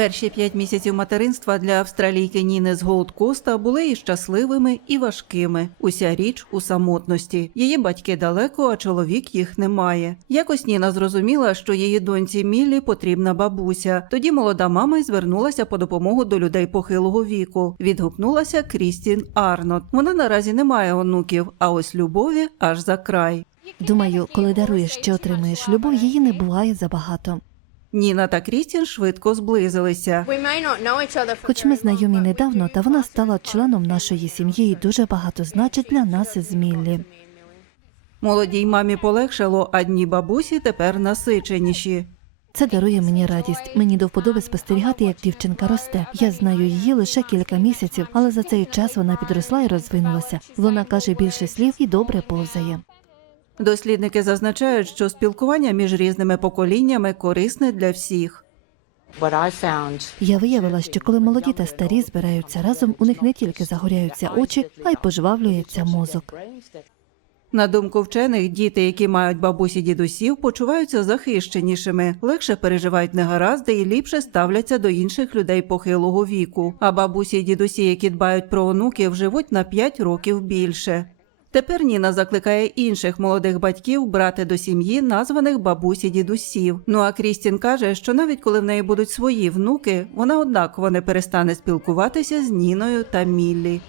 Перші п'ять місяців материнства для австралійки Ніни з Голд Коста були і щасливими, і важкими. Уся річ у самотності. Її батьки далеко, а чоловік їх немає. Якось Ніна зрозуміла, що її доньці Міллі потрібна бабуся. Тоді молода мама й звернулася по допомогу до людей похилого віку. Відгукнулася Крістін Арнот. Вона наразі не має онуків, а ось любові аж за край. Думаю, коли даруєш чи отримуєш любов, її не буває забагато. Ніна та Крістін швидко зблизилися. Хоч ми знайомі недавно, та вона стала членом нашої сім'ї і дуже багато значить для нас із Міллі. Молодій мамі полегшало, а дні бабусі тепер насиченіші. Це дарує мені радість. Мені до вподоби спостерігати, як дівчинка росте. Я знаю її лише кілька місяців, але за цей час вона підросла і розвинулася. Вона каже більше слів і добре повзає. Дослідники зазначають, що спілкування між різними поколіннями корисне для всіх. Я виявила, що коли молоді та старі збираються разом, у них не тільки загоряються очі, а й пожвавлюється мозок. На думку вчених, діти, які мають бабусі дідусів, почуваються захищенішими, легше переживають негаразди і ліпше ставляться до інших людей похилого віку. А бабусі й дідусі, які дбають про онуків, живуть на 5 років більше. Тепер Ніна закликає інших молодих батьків брати до сім'ї названих бабусі дідусів. Ну а Крістін каже, що навіть коли в неї будуть свої внуки, вона однаково не перестане спілкуватися з Ніною та Міллі.